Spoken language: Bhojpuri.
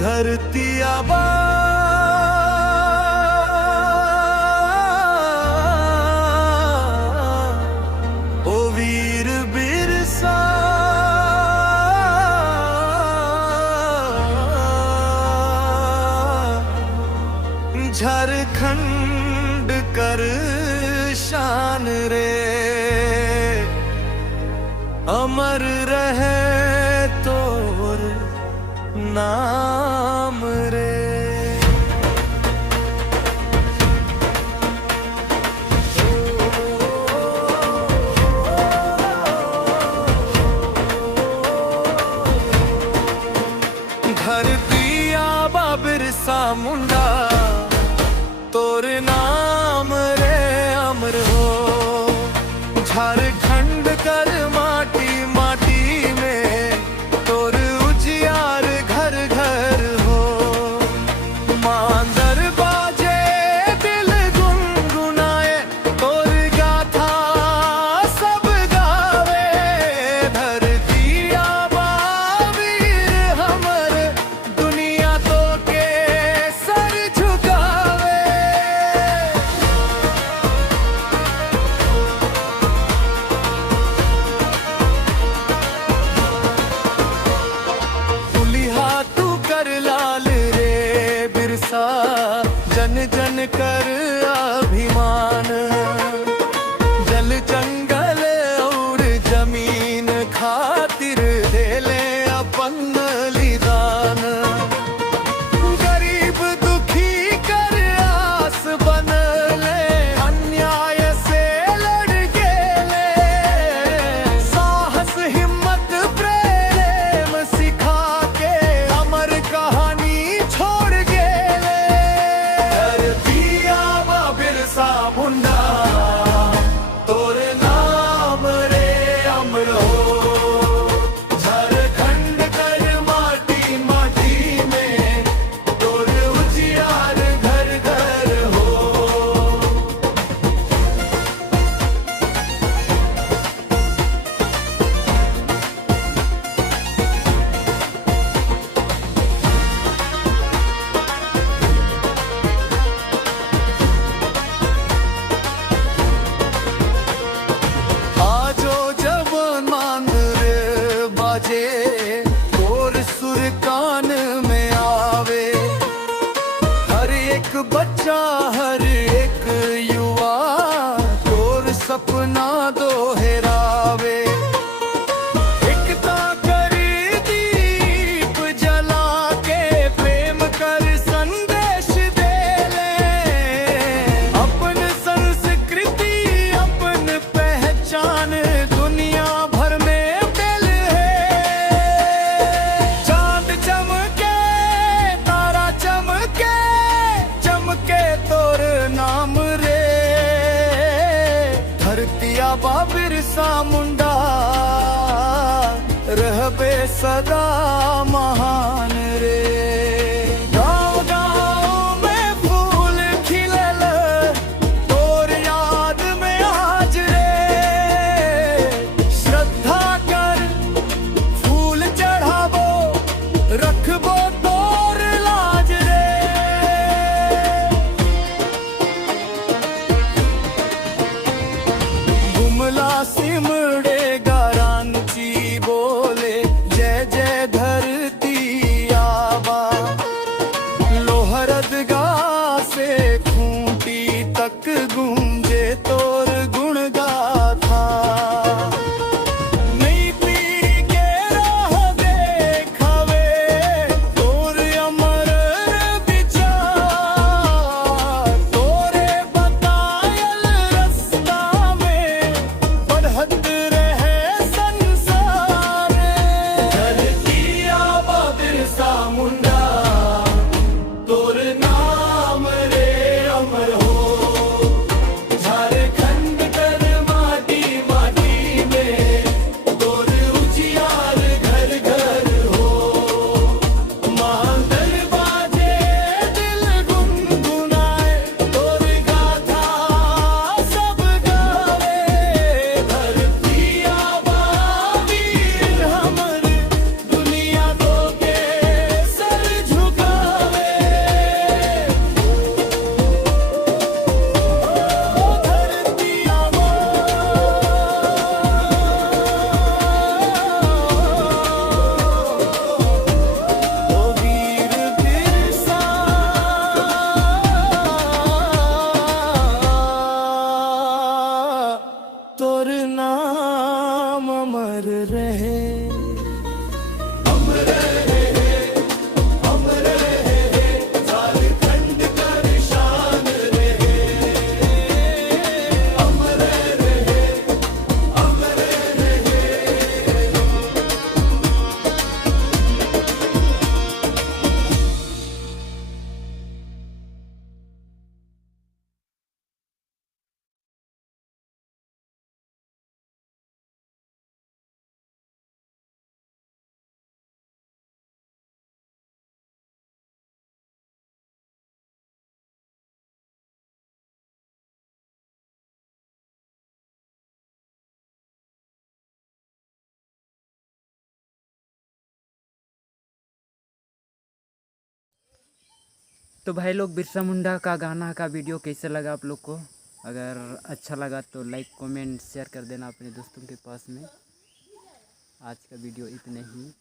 धरती आबा ओ वीर बिरसा झारखंड कर शान रे, अमर रहे तोर नाम रे। धरती आबा बिरसा मुंडा तोर नाम रे अमर हो। झारखंड कर माटी माटी में तोर उजियार घर घर हो। मांदर बाजे दिल गुनगुनाए तोर गाथा सब गावे। धरती आबा वीर हमर दुनिया तो के सर झुकावे। तू कर लाल रे बिरसा जन जन कर अभिमान। जल जंगल और जमीन खातिर देले अपन बलिदान। गरीब दुखी कर आस बनले, अन्याय से लड़ गेले। साहस हिम्मत प्रेम सिखा के अमर कहानी छोड़ गेले। धरती आबा बिरसा मुंडा तोर नाम रे अमर हो। झारखंड कर माटी माटी में तोर उजियार घर घर हो। आजो जवान मान रे बाजे तोर सुर कान में आवे। हर एक बच्चा हर एक युवा तोर सपना दोहरावे। एकता कर दीप जला के प्रेम कर संदेश देले। अपन संस्कृति अपन पहचान दुनिया भर में फैल है। चांद चमके तारा चमके चमके तोर नाम रे। धरती आबा बिरसा मुंडा रहबे सदा महान रे। गाँव गाँव में फूल खिलल तोर याद में आज रे। श्रद्धा कर फूल चढ़ाबो रखबो तोर लाज रे। गुमला सिमड़े गारांची बोले जय जय धरती तो भाई लोग, बिरसा मुंडा का गाना का वीडियो कैसे लगा आप लोग को? अगर अच्छा लगा तो लाइक कमेंट शेयर कर देना अपने दोस्तों के पास में। आज का वीडियो इतने ही।